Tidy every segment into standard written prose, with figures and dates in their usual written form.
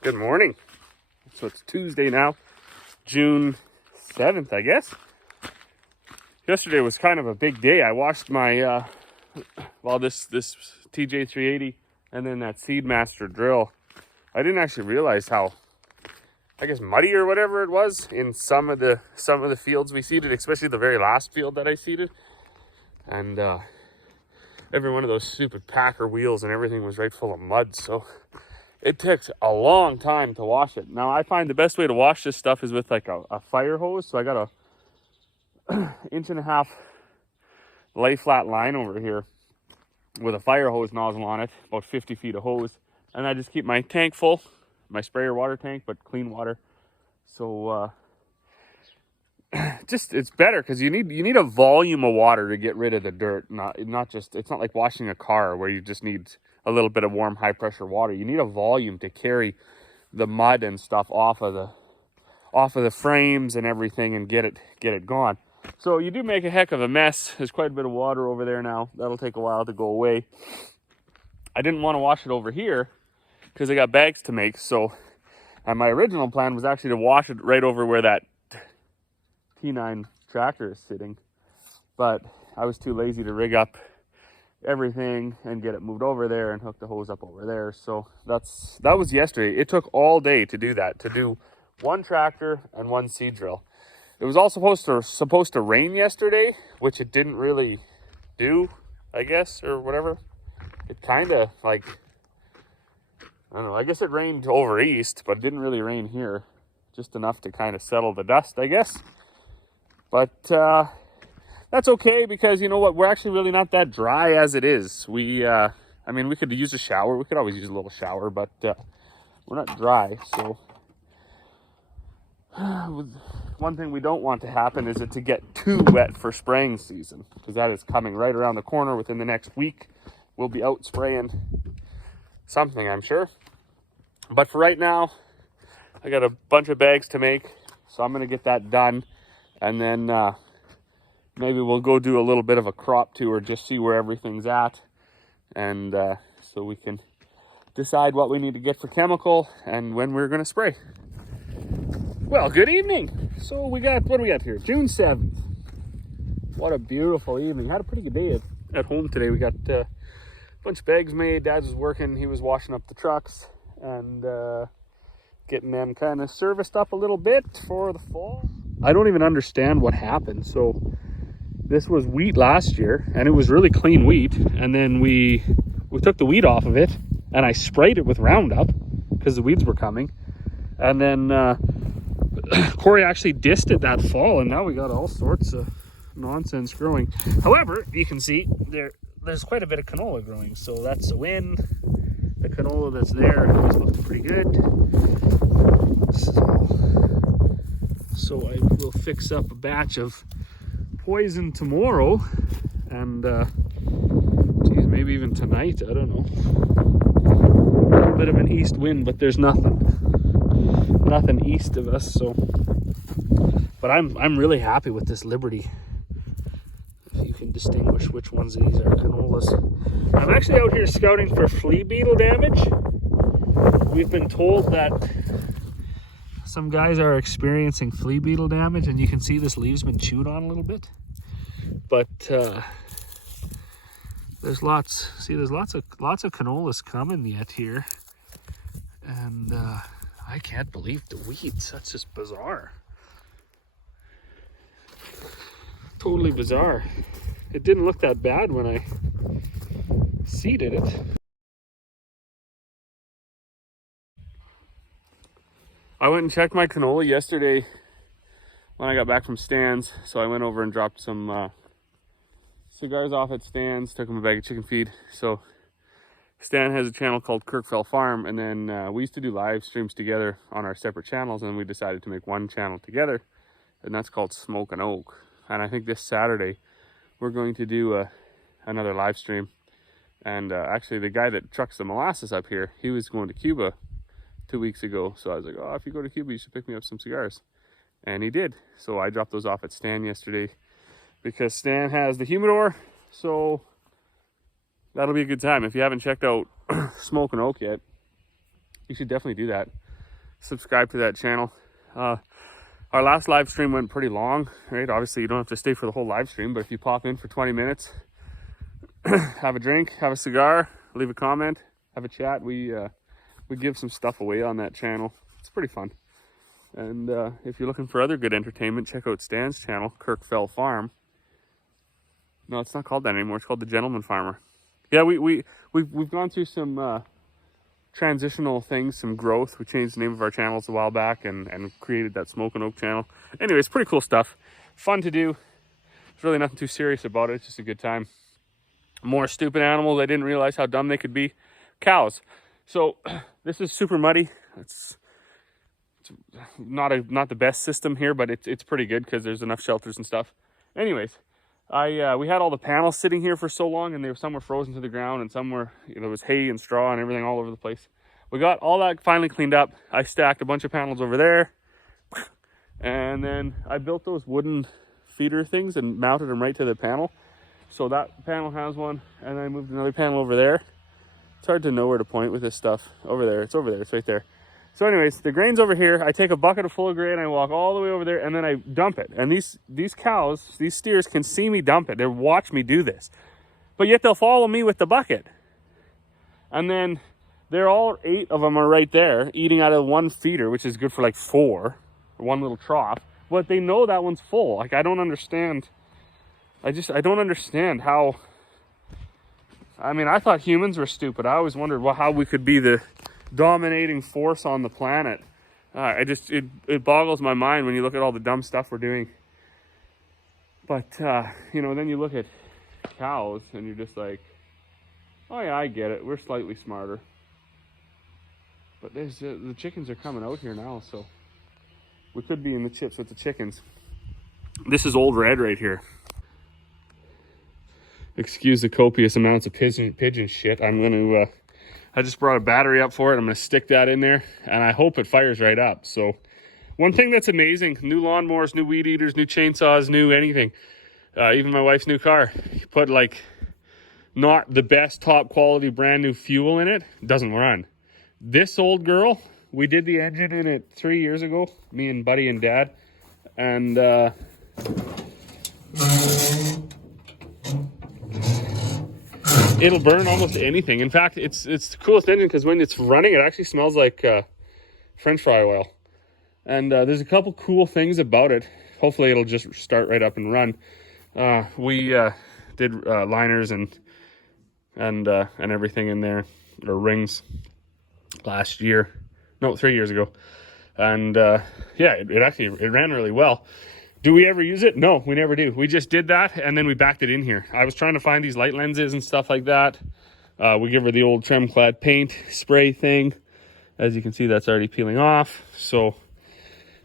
Good morning. So it's Tuesday now, June 7th, I guess. Yesterday was kind of a big day. I washed my, this TJ380 and then that Seedmaster drill. I didn't actually realize how, I guess, muddy or whatever it was in some of the fields we seeded, especially the very last field that I seeded. And every one of those stupid Packer wheels and everything was right full of mud. So it takes a long time to wash it. Now, I find the best way to wash this stuff is with like a fire hose. So I got a 1.5 inch lay flat line over here with a fire hose nozzle on it, about 50 feet of hose. And I just keep my tank full, my sprayer water tank, but clean water. So it's better because you need a volume of water to get rid of the dirt. Not just, it's not like washing a car where you just need a little bit of warm, high pressure water. You need a volume to carry the mud and stuff off of the frames and everything and get it gone. So you do make a heck of a mess. There's quite a bit of water over there now. That'll take a while to go away. I didn't want to wash it over here because I got bags to make. So my original plan was actually to wash it right over where that T9 tractor is sitting, but I was too lazy to rig up everything and get it moved over there and hook the hose up over there. So that was yesterday. It took all day to do that, to do one tractor and one seed drill. It was all supposed to rain yesterday, which it didn't really do, I guess, or whatever. It kind of like, I don't know, I guess it rained over east, but it didn't really rain here. Just enough to kind of settle the dust, I guess. But that's okay, because you know what? We're actually really not that dry as it is. We could use a shower. We could always use a little shower, but we're not dry. So one thing we don't want to happen is it to get too wet for spraying season, because that is coming right around the corner. Within the next week, we'll be out spraying something, I'm sure. But for right now, I got a bunch of bags to make, so I'm going to get that done. And then maybe we'll go do a little bit of a crop tour, just see where everything's at. And so we can decide what we need to get for chemical and when we're going to spray. Well, good evening. So what do we got here? June 7th. What a beautiful evening. Had a pretty good day at home today. We got a bunch of bags made. Dad was working. He was washing up the trucks and getting them kind of serviced up a little bit for the fall. I don't even understand what happened. So this was wheat last year, and it was really clean wheat. And then we took the wheat off of it, and I sprayed it with Roundup because the weeds were coming. And then Corey actually dissed it that fall, and now we got all sorts of nonsense growing. However, you can see there's quite a bit of canola growing, so that's a win. The canola that's there is looking pretty good. So I will fix up a batch of poison tomorrow, and maybe even tonight. I don't know. A little bit of an east wind, but there's nothing east of us. So, but I'm really happy with this Liberty. If you can distinguish which ones of these are canolas. I'm actually out here scouting for flea beetle damage. We've been told that some guys are experiencing flea beetle damage, and you can see this leaf's been chewed on a little bit. But there's lots of canolas coming yet here, and I can't believe the weeds. That's just bizarre. Totally bizarre. It didn't look that bad when I seeded it. I went and checked my canola yesterday when I got back from Stan's. So I went over and dropped some cigars off at Stan's, took him a bag of chicken feed. So Stan has a channel called Kirkfell Farm, and then we used to do live streams together on our separate channels, and we decided to make one channel together, and that's called Smoke and Oak. And I think this Saturday we're going to do another live stream. And actually the guy that trucks the molasses up here, he was going to Cuba 2 weeks ago. So I was like, oh, if you go to Cuba, you should pick me up some cigars. And he did. So I dropped those off at Stan yesterday. because Stan has the humidor. So that'll be a good time. If you haven't checked out Smoking Oak yet, you should definitely do that. Subscribe to that channel. Our last live stream went pretty long, right? Obviously, you don't have to stay for the whole live stream, but if you pop in for 20 minutes, have a drink, have a cigar, leave a comment, have a chat, we give some stuff away on that channel. It's pretty fun. And if you're looking for other good entertainment, check out Stan's channel, Kirkfell Farm. No, it's not called that anymore. It's called The Gentleman Farmer. Yeah, we've gone through some transitional things, some growth. We changed the name of our channels a while back and created that Smoking Oak channel. Anyway, it's pretty cool stuff. Fun to do. There's really nothing too serious about it. It's just a good time. More stupid animals I didn't realize how dumb they could be. Cows. So this is super muddy. It's not the best system here, but it's pretty good because there's enough shelters and stuff. Anyways, we had all the panels sitting here for so long, and some were frozen to the ground, and some were, there was hay and straw and everything all over the place. We got all that finally cleaned up. I stacked a bunch of panels over there, and then I built those wooden feeder things and mounted them right to the panel. So that panel has one, and then I moved another panel over there. It's hard to know where to point with this stuff. Over there, it's right there. So anyways, the grain's over here. I take a bucket full of grain, I walk all the way over there, and then I dump it. And these cows, these steers can see me dump it. They watch me do this. But yet they'll follow me with the bucket. And then they're all 8 of them are right there eating out of one feeder, which is good for like 4, or one little trough. But they know that one's full. Like, I don't understand. I don't understand how. I mean, I thought humans were stupid. I always wondered how we could be the dominating force on the planet. It boggles my mind when you look at all the dumb stuff we're doing. But then you look at cows and you're just like, oh yeah, I get it, we're slightly smarter. But the chickens are coming out here now, so we could be in the chips with the chickens. This is Old Red right here. Excuse the copious amounts of pigeon shit. I just brought a battery up for it. I'm going to stick that in there, and I hope it fires right up. So one thing that's amazing, new lawnmowers, new weed eaters, new chainsaws, new anything, even my wife's new car, you put like not the best top quality brand new fuel in it, doesn't run. This old girl, we did the engine in it 3 years ago, me and Buddy and Dad, and it'll burn almost anything. In fact, it's the coolest engine because when it's running, it actually smells like French fry oil. And there's a couple cool things about it. Hopefully, it'll just start right up and run. We did liners and everything in there, or rings, last year. No, 3 years ago. And it ran really well. Do we ever use it? No, we never do. We just did that, and then we backed it in here. I was trying to find these light lenses and stuff like that. We give her the old trim-clad paint spray thing. As you can see, that's already peeling off. So,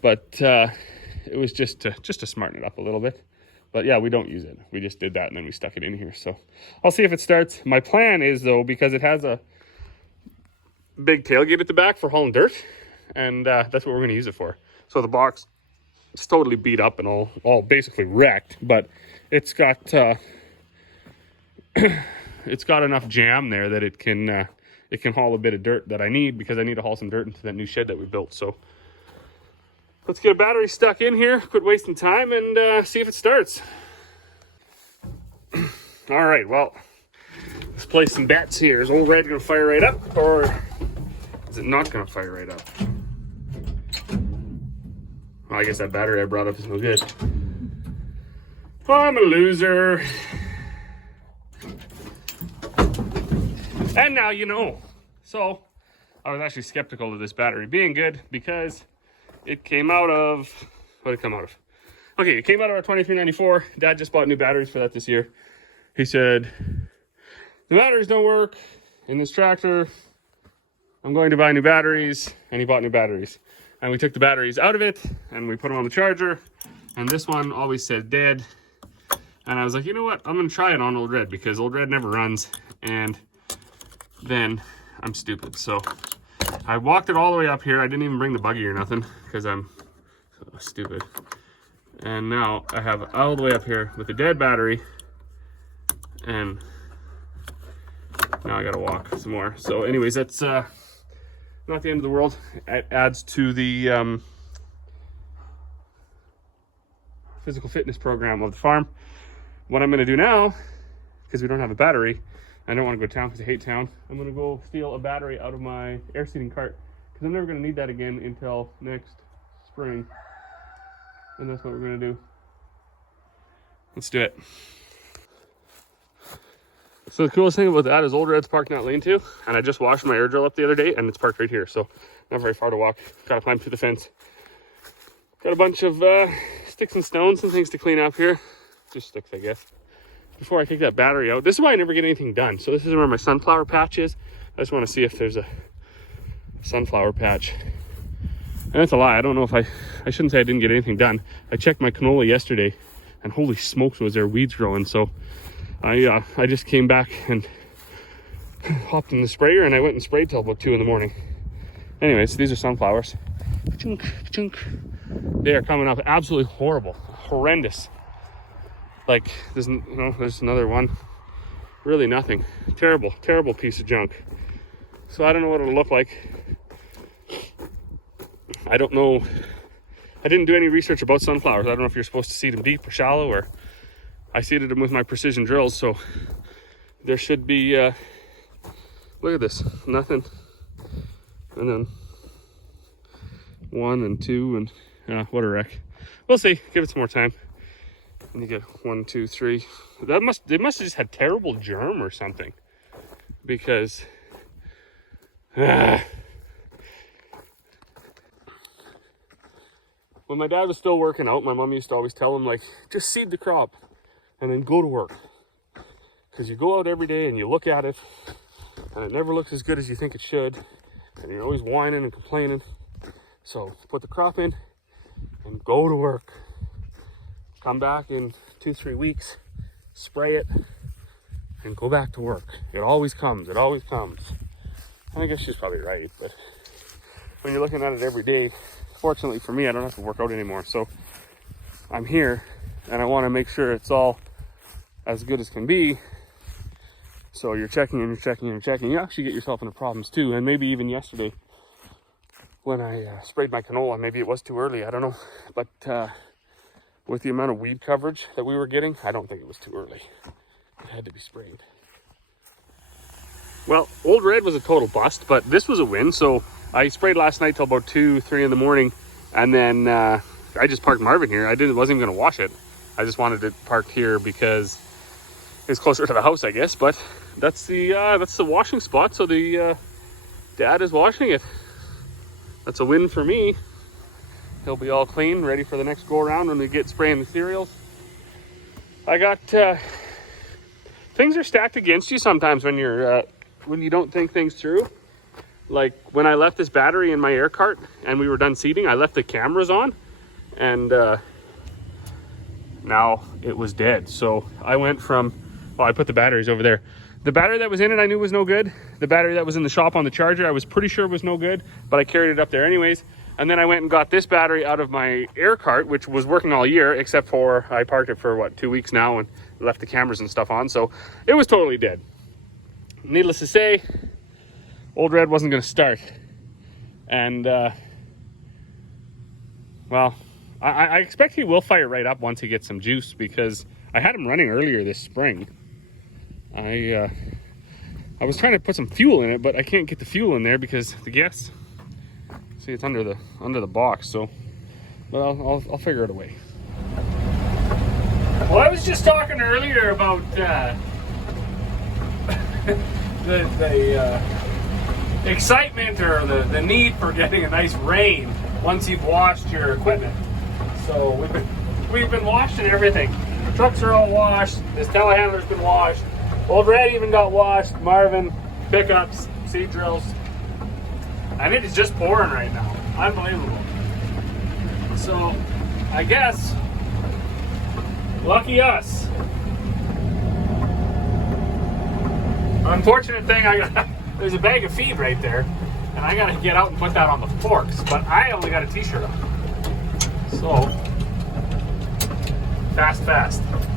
but it was just to smarten it up a little bit. But yeah, we don't use it. We just did that, and then we stuck it in here. So I'll see if it starts. My plan is, though, because it has a big tailgate at the back for hauling dirt, and that's what we're going to use it for. So the box, it's totally beat up and all basically wrecked, but it's got enough jam there that it can haul a bit of dirt that I need, because I need to haul some dirt into that new shed that we built. So let's get a battery stuck in here, quit wasting time, and see if it starts. All right, well, let's play some bets here. Is Old Red gonna fire right up, or is it not gonna fire right up? Well, I guess that battery I brought up is no good. I'm a loser. And now you know. So, I was actually skeptical of this battery being good because it came out of... What did it come out of? Okay, it came out of our 2394. Dad just bought new batteries for that this year. He said, the batteries don't work in this tractor. I'm going to buy new batteries. And he bought new batteries. And we took the batteries out of it, and we put them on the charger. And this one always said dead. And I was like, you know what? I'm going to try it on Old Red, because Old Red never runs. And then I'm stupid. So I walked it all the way up here. I didn't even bring the buggy or nothing, because I'm stupid. And now I have all the way up here with the dead battery, and now I gotta walk some more. So anyways, that's not the end of the world. It adds to the physical fitness program of the farm. What I'm gonna do now, because we don't have a battery, I don't want to go to town because I hate town, I'm gonna go steal a battery out of my air seeding cart, because I'm never gonna need that again until next spring. And that's what we're gonna do. Let's do it. So the coolest thing about that is Old Red's parked in that lane too, and I just washed my air drill up the other day, and it's parked right here, so not very far to walk. Gotta climb through the fence. Got a bunch of sticks and stones and things to clean up here. Just sticks, I guess. Before I take that battery out. This is why I never get anything done. So this is where my sunflower patch is. I just want to see if there's a sunflower patch. And that's a lie. I don't know if I shouldn't say I didn't get anything done. I checked my canola yesterday, and holy smokes was there weeds growing. So I just came back and hopped in the sprayer, and I went and sprayed till about 2 in the morning. Anyways, these are sunflowers. They are coming up absolutely horrible, horrendous. Like there's another one. Really nothing. Terrible, terrible piece of junk. So I don't know what it'll look like. I don't know. I didn't do any research about sunflowers. I don't know if you're supposed to seed them deep or shallow, or I seeded them with my precision drills, so there should be, look at this, nothing. And then 1 and 2 and what a wreck. We'll see, give it some more time. And you get 1, 2, 3. They must have just had terrible germ or something, because when my dad was still working out, my mom used to always tell him, like, just seed the crop and then go to work, because you go out every day and you look at it and it never looks as good as you think it should, and you're always whining and complaining. So put the crop in and go to work. Come back in 2-3 weeks, spray it, and go back to work. It always comes, it always comes. And I guess she's probably right, but when you're looking at it every day, fortunately for me, I don't have to work out anymore. So I'm here, and I want to make sure it's all as good as can be. So you're checking and you're checking and you're checking. You actually get yourself into problems too. And maybe even yesterday when I sprayed my canola, maybe it was too early, I don't know. But with the amount of weed coverage that we were getting, I don't think it was too early. It had to be sprayed. Well, Old Red was a total bust, but this was a win. So I sprayed last night till about 2-3 in the morning, and then I just parked Marvin here. Wasn't even gonna wash it. I just wanted it parked here because it's closer to the house, I guess. But that's the washing spot. So the dad is washing it. That's a win for me. He'll be all clean, ready for the next go around when we get spraying the cereals. I got things are stacked against you sometimes when you don't think things through. Like when I left this battery in my air cart and we were done seeding, I left the cameras on, and now it was dead. So I went from, well, I put the batteries over there. The battery that was in it I knew was no good. The battery that was in the shop on the charger I was pretty sure was no good, but I carried it up there anyways. And then I went and got this battery out of my air cart, which was working all year, except for I parked it for 2 weeks now and left the cameras and stuff on. So it was totally dead. Needless to say, Old Red wasn't going to start. And, well, I expect he will fire right up once he gets some juice, because I had him running earlier this spring. I was trying to put some fuel in it, but I can't get the fuel in there because the gas, see, it's under the box. So, but I'll figure it a way. Well, I was just talking earlier about the excitement or the need for getting a nice rain once you've washed your equipment. So we've been washing everything. The trucks are all washed. This telehandler's been washed. Old Red even got washed. Marvin, pickups, seed drills. And it is just pouring right now. Unbelievable. So I guess lucky us. Unfortunate thing, there's a bag of feed right there, and I gotta get out and put that on the forks, but I only got a t-shirt on. So Fast, fast.